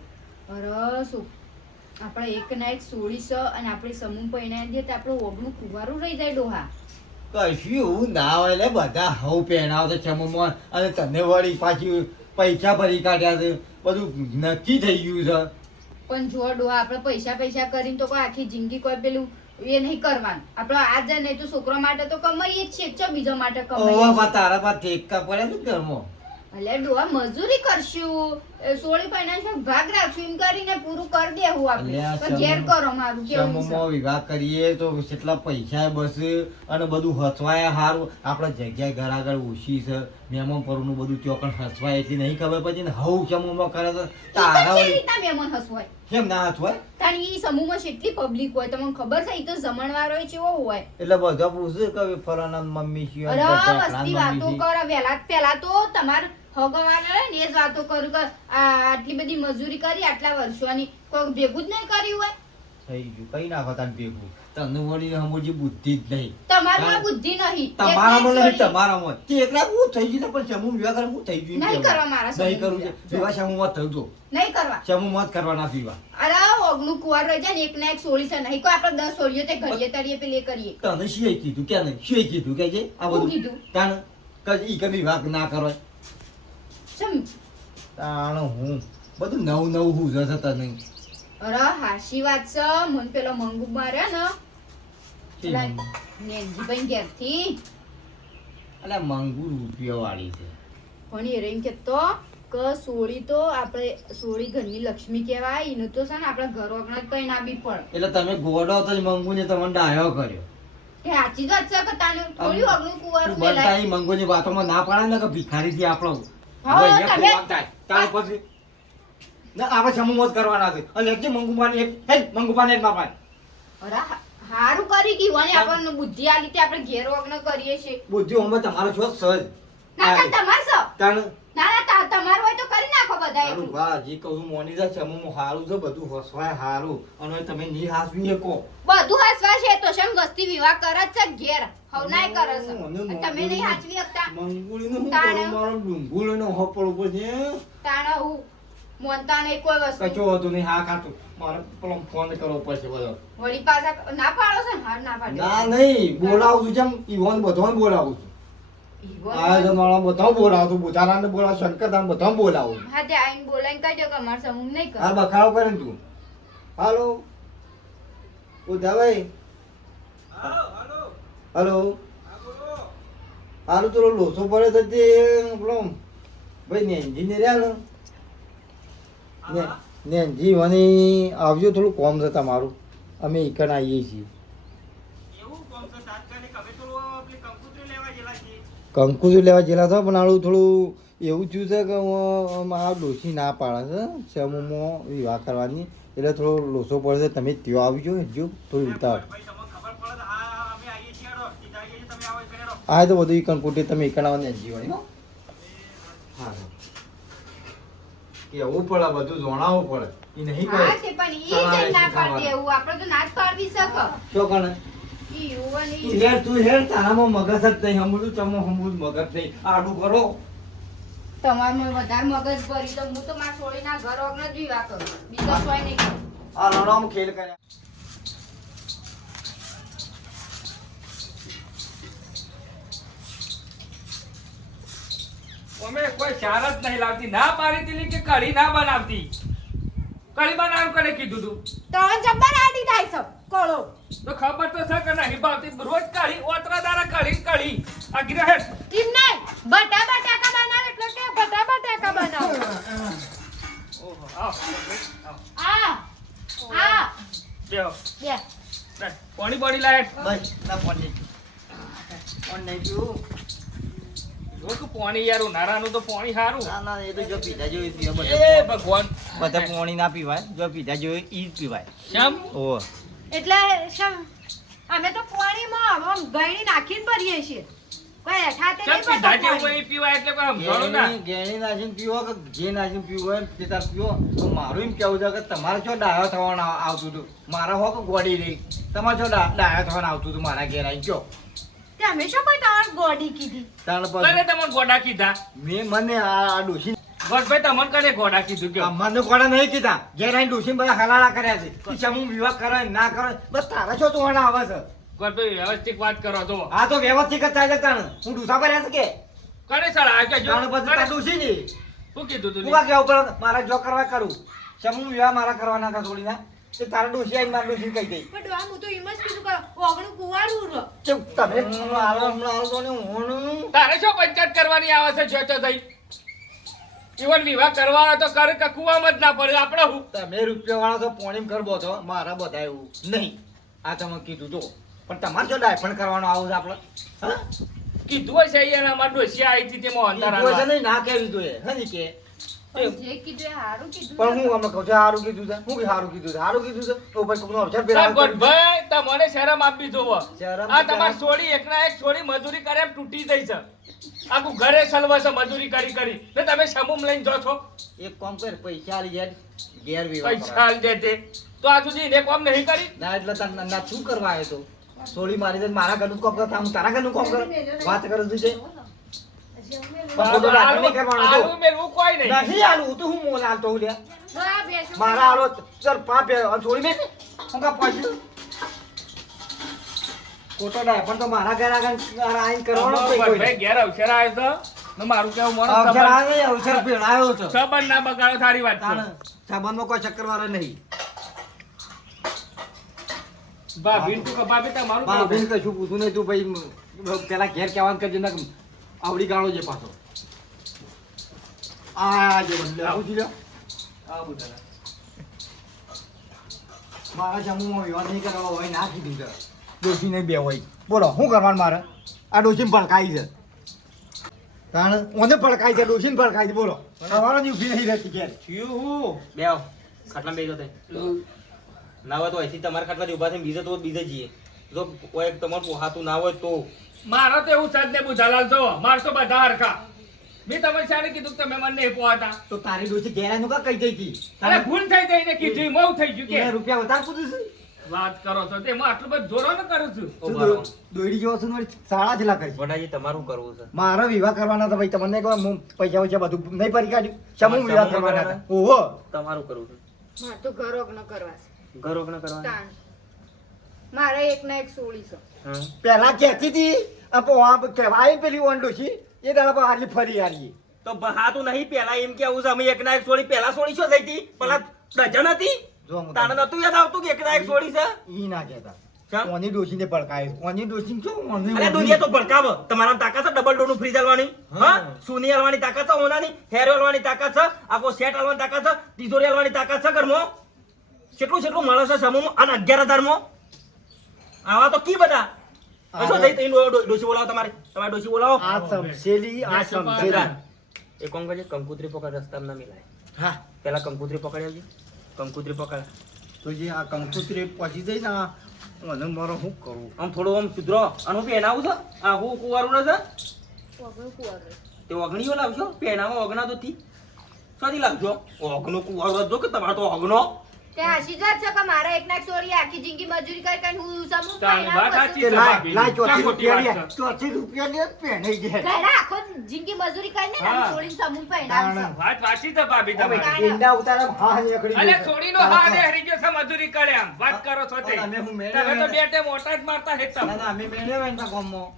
અરે શું આપણે એક ના એક સોળી છે અને આપણે સમૂહ પહેણાવી દઈએ તો આપણું ઓગણું કુંવારું રહી જાય ડોહા કશું એવું ના હોય લે બધા હવ પહેણાવ તો ચમમાં અને તને વળી પાછી પૈસા ભરી કાઢ્યા છે બધું નક્કી થઈ ગયું છે પણ જો ડોહા આપણે પૈસા કરીને તો કોઈ આખી જિંદગી કોઈ પેલું એ નહીં કરવાનું આપણે આજે નહીં તો છોકરા માટે તો કમાઈએ જ છીએ ચો બીજા માટે કમાઈએ ઓવા છીએ. તારા પાસે ટેકા પડ્યા છે ઘરમાં એટલે ડોહા મજૂરી કરશું સોળી પૈણાનો ભાગ રાખશું એમ કરીને પૂરું કરી દેવું આપણે અલ્યા, પણ ઘેર કરો મારું કેવું છે સમૂહમાં વિવાહ કરીએ તો કેટલા પૈસા બસે અને બધું હસવાય સારું આપણે જગ્યાએ ઘર આગળ ઓછી છે મહેમાન પરનું બધું ચોકણ હસવાય એટલી નહીં ખબર પછી ને હવ સમૂહમાં કરે તો ઈ તો તારા કેવી વળી રીતના મહેમાન હસવાય કેમ ના હસવાય કારણ ઈ સમૂહમાં કેટલી પબ્લિક હોય તમને ખબર છે ઈ તો જમણવાર હોય છે એવો હોય એટલે બધા પૂછે કે ફલાના મમ્મી છે અરે ઢેકણાના વસ્તી વાતો મમ્મી છે. કરો પેલા તો તમાર હગવાના રહે ને એ જ વાતો કરું કે આટલી બધી મજૂરી કરી આટલા વર્ષોની કોઈ ભેગું જ નહીં કર્યું હોય થઈ ગયું કઈ નાખો તાન ભેગું તને વળી હમુજી બુદ્ધિ જ નહીં તમારામાં બુદ્ધિ નહીં તમારામાં એકલી નહીં તમારામાં તે એકલા હું થઈ ગયું ને પણ સમૂહ વિવાહ કરે હું થઈ ગયું નહીં કરવા મારા નહીં સમૂહ કરવું છે વિવાહ. વિવાહ સમૂહમાં થયું તો નહીં કરવા સમૂહમાં જ કરવાના વિવાહ અરે ઓગણું કુંવાર રહી જાય ને એક ના એક સોળી છે નહીં કોઈ આપણે 10 સોળીઓ તે ઘડીએ તળીએ પેલે કરીએ તને શીએ કીધું કે નહીં શીએ કીધું કે છે આ શું બધું કીધું? તાણ કઈ કે વિવાહ ના કરો સમ તાણ હું બધું નવું નવું હું જશે તને અરે હાસી વાત છે મને પેલો મંગુ માર્યા ને પેલા નેનજીભાઈ ઘેરથી અલ્યા મંગુ રૂપિયા વાળી છે પણ એ રહીને કહેતો કે સોળી તો આપણે સોળી ઘરની લક્ષ્મી કહેવાય એનું તો છે ને આપણા ઘર વગર કઈ ના બી પડે એટલે તમે ગોડો તો જ મંગુને તમને ડાયો કર્યો એ સાચી જ વાત છે કે તાને થોડી અગણું કુંવારું તું બનતા મેલાય. ઈ મંગુની વાતોમાં ના પાડે ને કે ભિખારી થી આપણો હા, હવે એક તમે- વાત થાય. તાર પછી ના આપણે સમૂહ જ કરવાના છે અને એક જે મંગુમાને એક હે મંગુમાને એક બાપા અરે હારું કરી ગઈ વળી આપણને બુદ્ધિ આલી તે આપણે ઘેર વગર કરીએ છીએ બુદ્ધિ ઓમાં તમારો છો સહજ ના ના તમાર છો તાણ ના ના તમારું હોય તો કરી નાખો બધા તારું એટલું. વાહ જી કહું મોની જા સમૂહ હારું છે બધું હસવાય હારું અને તમે ની હાસવી એકો બધું હસવા છે તો શેમ વસ્તી વિવાહ કરે જ છે ઘેર હવનાય કરે છે મને અને તમે નહીં હાચવી શકતા મંગુળીનું હું તાણ. કરું મારો ડુંગુળીનો હોપડ ઉપર છે તાણે હું મોનતા નહીં કોઈ વસ્તુ કચો હતું નહીં હા ખાતું મારે પેલો ફોન કરવો પડશે બધો વળી પાછા ના પાડો છે ને હાર ના પાડો ના નહીં બોલાવું છું જેમ ઈવોન બધાને બોલાવું છું આ જમાના બધા બોલાવું છું બુધારાને બોલાવું શંકરદાન બધા બોલાવું છું. હા તે આઈને બોલાઈને કહી દો કે અમારે સમૂહ નહીં આ કરો બખાડો કરે ને તું હાલો ઉધાભાઈ હાલો હાલો તો લોસો પડે તો તે પેલો ભાઈ ને એન્જિનિયર ને ને જીવની આવજો, થોડું કોમ છે તમારું, અમે ઈકણ આવીએ છીએ. એવું કોમ છે તાત્કાલિક અમે તો પેલી કંકુતરી લેવા ગયેલા છીએ. કંકુસું લેવા જેલા છો, પણ આવું થોડું એવું થયું છે કે મારા ડોશી ના પાડે છે સમૂહમાં વિવાહ કરવાની, એટલે થોડો લોસો પડે છે. તમે ત્યાં આવજો, હજુ થોડી ઉતાર. ભાઈ તમને ખબર પડે તો અમે આવીએ છીએ હેડો. સીધા આવીએ છીએ, તમે આવો એ કરો. આ તો બધું ઈકણ કુટી તમે ઈકણ આવવાની જીવવાની હો. હા કેવું પડે, બધું જોણાવવું પડે. એ નહીં હા તે પણ ઈ જઈ ના પાડે એવું આપણે તો ના જ પાડવી શકો શું કરે? ઈ યુવાન ઈ તું હેડ, તું હેડ, તારામાં મગજ જ નહીં, હમણાં ચમો હમણાં મગજ નહીં, આડું કરો. તમારમાં વધારે મગજ ભરી તો હું તો મારા છોડીના ઘર વગર જ વિવાહ કરું બીજો કોઈ નહીં કરું. આ રણોમાં ખેલ કર્યા. અમે કોઈ શાર જ નહીં લાવતી, ના પાડી દીધી કે કઢી ના બનાવતી. કઢી બનાવ કરે કીધું તું ત્રણ જબ્બર આડી થાય છે કોળો તો ખબર તો છે કે નહીં ભાવતી. રોજ કઢી ઓતરા દારા કઢી આ ગીરા હેડ. ટીમ નહીં બટા બટાકા બનાવ એટલે કે બટા બટાકા બનાવ ઓહો આવ આ આ બેહો બે બે પાણી બોડી લાય. બસ ના પડી કોણ નહીં પીવું? જો કે પાણી યાર ઉનાળાનું તો પાણી સારું. ના ના, એ તો જો પીધા જેવું પીવા એ ભગવાન બધા પાણી ના પીવાય, જો પીધા જેવું ઈ જ પીવાય. શમ ઓહ એટલે શમ અમે તો પાણીમાં આમ ગળણી નાખીને ભરીએ છીએ કોઈ હેઠાતે શમ નહીં પીધા જેવું પડતું એ પીવાય એટલે કોઈ સમજાણું ના. ગેણી નાખીને પીવો કે જે નાખીને પીવો હોય તે તાર પીવો. તો મારું એમ કેવું છે કે તમારે જો ડાયો થવાનું આવતું હતું, મારા હો કે ગોડી રહી, તમારે જો ડાયો થવાનું આવતું હતું મારા ઘેર આવી ગયો. તે અમે શું કોઈ તમારી ગોડી કીધી તાણ કને પછી તમને ગોડા કીધા? મેં મને આ ડોશી ગોડભાઈ તમને કને ગોડા કીધું કયો? મને કોણે નહીં કીધા, ઘેર આવીને ડોશીને બધા હલાલા કર્યા છે. પછી હું વિવાહ કરે ના કરે, બસ તારા શું તું આવે છે? ગોડભાઈ વ્યવસ્થિત વાત કરો તો. આ તો વ્યવસ્થિત જ થાય છે. તાણ હું ડૂસા પર છે કે કને સર આ કે જો તાણ પછી તાર ડોશી ની શું કીધું તું? હું કા કેવું પડે મારા જો કરવા કરું સમૂહ વિવાહ મારા કરવાના હતા થોડીના, તે તારા ડોશી આવીને મારા ડોશી કહી દઈ પણ ડોહા હું તો એમ જ કીધું કે ઓગણું કુવારું ર કે તમે હમણાં તો ને હું તારે શું પંચાયત કરવાની આવે છે જો તો થઈ? ઈવન વિવાહ કરવાનો તો કરે કે કુવામાં જ ના પડે આપણે હું. તમે રૂપિયા વાળા તો પોણીમ કરબો છો, મારા બધા એવું નહીં. આ તમે કીધું તો પણ તમારે જો ડાયફંડ કરવાનો આવું છે આપણે? હા કીધું હશે અહીંયા અમાર ડોસી આવી હતી તેમાં અંતર કીધું હશે આવવા. નહીં, ના કહેવી જોઈએ હજી કે જે કીધું એ હારું કીધું પણ હું અમને કહું છું સારું કીધું છે, હું સારું કીધું છે, સારું કીધું છે તો ભાઈ કોકનો અવસર સાહેબ પેલા ગોડભાઈ તમને શરમ આપવી જોવો. શરમ આ તો તમાર કરે. છોડી એકના એક છોડી મજૂરી કરે એમ તૂટી જઈ છે. આખું ઘરે સલવે છે મજૂરી કરી કરી ને તમે સમૂહ લઈને જો છો. એક કામ કર, પૈસા આલી જાય ઘેર વિવાહ પૈસા કરવા. આલ દે તે તો આ સુધી એને કોમ નહીં કરી. ના એટલે તને ના શું કરવા આવ્યો તો? સોળી મારી દે, મારા ઘરનું કામ કરતા હું તારા ઘરનું કામ કર. વાત કરું છું છે પણ ખોટો દાખલ નહીં કરવાનો જો. આલુ મેલવું કોઈ નહીં. નહીં આલું તો હું મોલ આલતો હું લ્યા. હા, બેસો. મારા આલો સર પાપે છોડી મેં હું કા પાછું ખોટો ડાય પણ તો મારા ઘર આગળ આઈન કરવાનો જ નહીં કોઈ. ગોડભાઈ ઘેર અવસર આવ્યો તો ને મારું કેવું મોનો અવસર આવે અવસર ભેળાયો છે. સંબંધ ના બગાડો સારી વાત છે. તાણ સંબંધમાં કોઈ ચક્કર વાળો નહીં. ભાભી તું કે ભાભી તમારું બા કેવું? બેન કશું પૂછું નહીં, તું ભાઈ પેલા ઘેર કહેવાનું કરજે ને આવડી ગાળો છે પાછો. આ જે બદલે પૂછી લ્યો. આ બધા. મારા જમવામાં વિવાહ નહીં કરવા હોય ના કીધું છે. ડોશી નહીં બે હોય. બોલો શું કરવાનું મારે? આ ડોશીને ભડકાઈ છે. તાણ ઓને ભડકાઈ છે, ડોશીને ભડકાઈ છે. બોલો સવારો ની ઊભી નહીં રહેતી ઘેર. બેહો ખાટલા બેહી જાઓ તે. ના હોય તો અહીંથી તમારા ખાટલા ઉભા થઈને બીજે તો બીજે જઈએ. જો કોઈ તમારું પોહાતું ના હોય તો મારો તો એવું સજ ને બુધાલાલ જો માર તો બધા હરખા. મેં તમને શાને કીધું કે તમે મને નહીં પોહાતા? તો તારી ડોશી ઘેર આવીને કા કહી જઈ હતી? અરે ભૂલ થઈ ગઈ ને કીધું મોં થઈ ગયું એને કે રૂપિયા વધારે પૂછું છું. વાત કરો છો તે હું આટલું બધું જોરો ન કરું છું. શું દોયડી જેવો છું ને વળી સાડા જ લાખ કરી. વડાજી તમારું કરવું છે. મારો વિવાહ કરવાના હતા ભાઈ, તમને કહો હું પૈસા વૈસા બધું નહીં પરી કાઢ્યું. સમૂહ વિવાહ કરવાના હતા. ઓહો તમારું કરવું છે. મારે તો ઘર વગર કરવા છે ઘરો ન કરવાનું. તાણ. મારે એક ના એક સોળી છે હા. પેલા કહેતી હતી કહેવાય પેલી ઓન ડોશી એ દાડા પર હારી ફરી હારી. તો બહાતું નહીં પેલા એમ કેવું છે અમે એક ના એક છોડી પેલા છોડી શું થઈ હતી? પેલા ડઝન હતી જો હું તાને નતું યાદ આવતું કે એક ના એક છોડી છે? ઈ ના કહેતા. ચા? કોની ડોશીને પડકાય કોની ડોશીને શું મને અરે દુનિયા તો ભડકાવ તમારા તાકાત છે ડબલ ડોર નું ફ્રીજ આલવાની હા સોની આલવાની તાકાત છે ઓનાની હેર આલવાની તાકાત છે આખો સેટ આલવાની તાકાત છે તિજોરી આલવાની તાકાત છે ઘરમાં કેટલું મળે છે સમૂહમાં અને 11,000 માં આવા તો કી બધા કશો જઈ તઈ ડોશી બોલાવો તમારે ડોશી બોલાવો આ સમસેલી આ સમસેલી એ કોણ કરે કંકુત્રી પકડ રસ્તામાં ના મિલાય હા પેલા કંકુત્રી પકડી આવજે કંકુત્રી પકડ તો જે આ કંકુત્રી પહોંચી જઈ ને મને મારો શું કરવું આમ થોડું આમ સુધરો અને પહેનાવું છે આ હું કુવારું છે તે ઓગણીઓ લાવશો પહેનામાં ઓગણા તો થી સાદી લાવજો ઓગણો કુવારો જો કે તમારો તો ઓગણો તે આશીર્વાદ છે કે મારા એકના છોરી આખી જિંદગી મજૂરી કરી કરીને હું સમૂહ તારી વાત સાચી છે, લાય ભાભી. લાય ક્યાં 40 ખોટી વાત રૂપિયા છે? 40 રૂપિયા લે પહેનાઈ જાય ઘણા આખો જિંદગી મજૂરી કરીને ને હા. છોડીને સમૂહ પહેરાવશે. વાત વાંચી છે ભાભી તમારી. ઈંડા ઉતારે હા નીકળી અલે જાય. છોડીનો હા ને હરી ગયો છે મજૂરી કરે આમ વાત કરો છો તે અમે હું મેળે તમે તો મેળે. બે ટેમ મોટા જ મારતા હેતા ના, ના, અમે મેળવ્યા એના ગામમાં.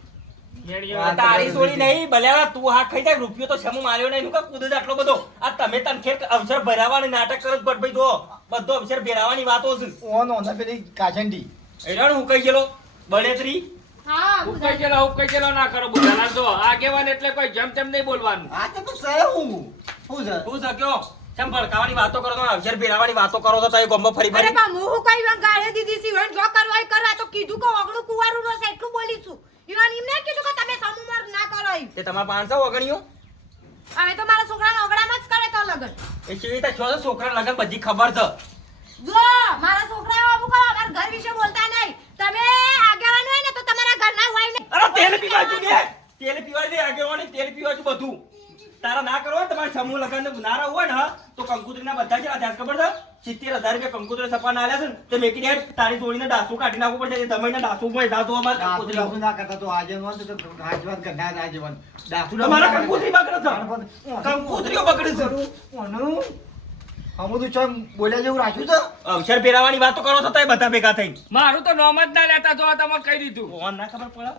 મેળ્યો. તારી સોળી નહીં ભલે તું હા ખાઈ જાય રૂપિયો તો સમૂહ માર્યો નહીં નું કુદ આટલો બધો આ તમે તનખેર અવસર ભરાવાની નાટક કરો બટ ભાઈ જો બધો અવસર ભેરાવાની વાતો છે ઓન ઓન પેલી કાચંડી એરાણ હું કહી ગયેલો બળેતરી હા ઉકઈ ગયેલો ના કરો બુધાલાલ જો આગેવાન એટલે કોઈ જમ તેમ નહીં બોલવાનું આ તો સહે હું શું છે તું શક્યો કેમ ભડકાવાની વાતો કરો તો અવસર ભેરાવાની વાતો કરો તો તઈ ગોમ્બો ફરી અરે ફરી બા હું કઈ વાર ગાળે દીધી સી વન જો કરવા એ કરવા તો કીધું કે ઓગણું કુવારું નો છે એટલું બોલીશું ઈવાન એમને કીધું કે તમે સમૂહ ના કરો ઈ. તે તમારા 500 ઓગણીઓ હવે તો મારા છોકરાના ઓગણામાં જ કરે તો લગન એ કેવી રીતે છો છોકરા લગન બધી ખબર છે જો મારા છોકરાઓ અમુક અમારા ઘર વિશે બોલતા નહીં તમે આગેવાન હોય ને તો તમારા ઘરના હોય ને અરે તેલ પીવા જો કે તેલ પીવા દે આગેવાની તેલ પીવા જો બધું તારા ના કરવા તમારે સમૂહ લગન ના રહું હોય ને તો કંકુત્રીના બધા છે આધાર ખબર છે 70,000 રૂપિયા કંકુત્રી સપાના આલ્યા છે ને તે મેકી દે તારી જોડીને ડાસુ કાઢી નાખવું પડશે તમે ડાસુ માં ડાસુ અમાર કંકુત્રી દાસુ ના કરતા તો આજે નો તો રાજવાન કરનાર રાજવાન દાસુ તમારા કંકુત્રી બગડે છે કંકુત્રીઓ બગડે છે ઓનું અમુદું ચમ બોલ્યા જેવું રાખ્યું તો અવસર ફેરવાની વાતો કરો છો તઈ બધા ભેગા થઈ મારું તો નોમ જ ના લેતા જો તમને કહી દીધું ઓન ના ખબર પડે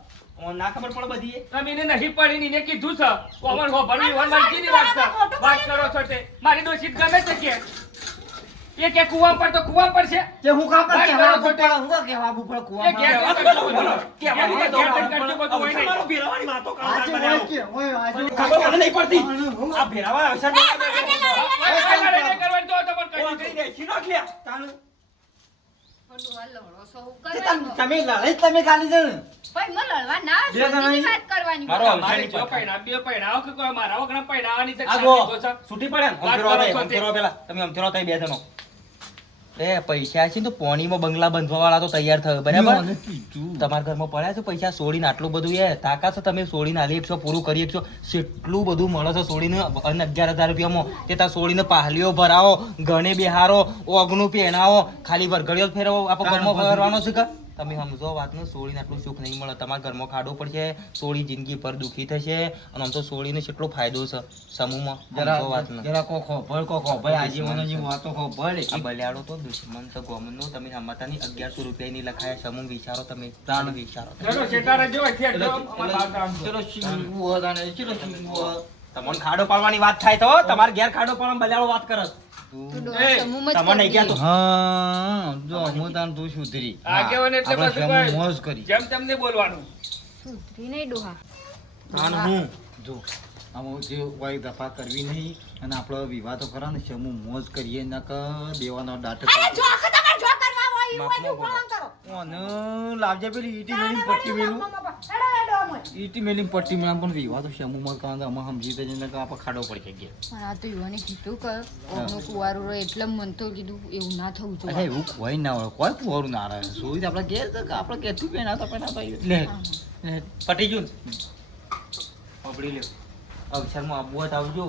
ઓન ના ખબર પડે બધી એ તમે એને નહીં પડી ને કીધું છે કોમન હો ભણી વન મરજી ની વાત છે વાત કરો છો તે મારી દોષિત ગમે છે કે એ કે કુવા પર તો કુવા પર છે કે હું કા પર વાત કેવા કરો છો તે. ઉપર હું કેવા ઉપર એ કુવા ઘેર માં કરજો બોલો. ઘેર કરજો બધું હોય નહીં. તમારો ફેરવાની વાતો કરો આજે હોય કે હોય આજે ખબર મને નહીં પડતી આ ફેરવા અવસર લડાઈ કરવાની તો તમને કહી કરી દીધું. દે શીનો લ્યા તાણ ભંડોળ લડો છો, હું તે કરવાનું. તમે લડાઈ તમે ખાલી છે ને ભાઈ મને લડવા ના બે જણા શોધીની અહીં. વાત કરવાની મારો હોય. અવસર મારે નહીં જો પડતા. પૈણા બે પૈણાઓ કે કોઈ મારા વગર પૈણાવાની તો આ ક્ષણ જો લીધો છે. છૂટી પડે ને વાત અમથેરો કરો થાય, છો તે. અમથેરો પેલા તમે અમથેરો થાય બે જણો એ પૈસા છે ને તો પોણીમાં બંગલા બંધવા વાળા તો તૈયાર થયો બરાબર મને કીધું. તમારા ઘરમાં પડ્યા છે પૈસા સોડીને આટલું બધું એ તાકાત છે તમે સોડીને આલી એકસો પૂરું કરી એકસો કેટલું બધું મળે છે સોડીને અને 11,000 રૂપિયામાં તે તાર સોડીને પાહલીઓ ભરાવો ગણે બેહારો ઓગણું પહેરાવો ખાલી વરઘડીઓ જ ફેરવો આપણે ઘરમાં ફરવાનો છે કે તમે સમજો વાતનું સોળીને આટલું સુખ નહીં મળે તમારા ઘરમાં ખાડો પડશે સોળી જિંદગી પર દુઃખી થશે અને આમ તો સોળીને કેટલો ફાયદો છે સમૂહમાં સમજો વાતનો જરા કો ખબર આજે મને જે વાતો ખબર આ બલિયાડો તો દુશ્મન છે ગોમનો તમે હમતાની 1100 રૂપિયાની લખાયા સમૂહ વિચારો તમે તાણ વિચારો ચલો શેઠા રહેજો, અહીંથી હટજો. અમારે બહાર કામ છે. ચલો શીંગવું હતા ને ચલો શીંગવું તમને ખાડો પાડવાની વાત થાય તો તમારે ઘેર ખાડો પાડવા બલિયાડો વાત કરે તું ડોહા એ, સમૂહમાં જ તમને નહીં કરવી. કહેતો. હા જો હું તાન તું સુધરી આગેવાન એટલે આપણે બધું સમૂહ કોઈ મોજ કરી જેમ તેમ નહીં બોલવાનું. સુધરી નહીં ડોહા. તાણ હું જો આમાં જે કોઈ દફા કરવી નહીં અને આપણો વિવાહ તો ખરા ને સમૂહ મોજ કરીએ નક દેવાનો દાટ અરે જો આખા તમારે જો કરવા હોય એવું હોય તો કોણ કરો ઓને લાવજે પેલી ઈટી મેલી પટ્ટી મેલું ઈટી મેલી પટ્ટી મેં પણ વિવાહ તો સમૂહમાં કરવાનો અમે સમજી તો જઈને આપણે ખાડો પડી ગયા પણ આ તો યુવાને કીધું કે ઓગણું કુંવારું રહે એટલે મન તો કીધું એવું ના થવું અરે જોઈએ. એવું કોઈ ના હોય કોઈ પોરું ના રહે સોઈ આપણે ઘેર તો કે આપણે ઘેરથી પહેરાતા લે લે. પટી જુ પકડી લ્યો અવસરમાં આવવું હોય તો આવજો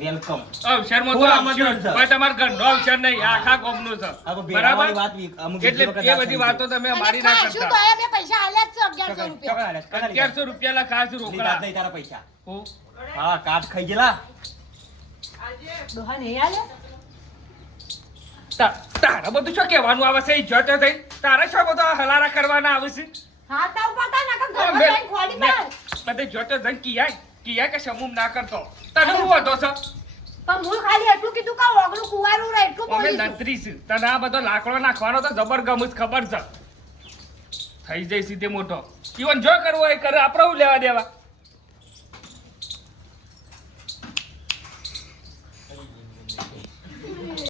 વેલકમ અવસરમાં તો આમ જ હોય. પણ તમારા ઘરનો અવસર નહીં, આ આખા ગામનો છે. આ બરાબર? ભેરાવાની વાત અમુક એટલે બીજી વખત એ બધી વાતો તમે અમારી ના ખાશું તો કરતા. એ મેં પૈસા આલ્યા જ છે 1100 રૂપિયા 1100 રૂપિયા લા ખાસ રોકડા. તારા પૈસા હું? હા કાટ ખાઈ ગયેલા ડોહા નહીં આલે તારા બધું શું કહેવાનું આવે છે? ઈ જોતો થઈ તારા શું બધા હલારા કરવાના આવે છે? હાથ ના ઉપર તા નકર ઓ, ઘરમાં મેં- જઈને ખોડી પાડ. બધે જોતો જઈને કિયા કે સમૂહ ના કરતો. તને શું વાંધો છે? પણ હું ખાલી એટલું કીધું કે ઓગણું કુવારું રહે એટલું અમે બોલીશું. નંત્રી છે. તને આ બધો લાકડો નાખવાનો તો જબરગમત ખબર છે. થઈ જાય સીધે મોટો ઈવન જો કરવો હોય કરે આપણે હું લેવા દેવા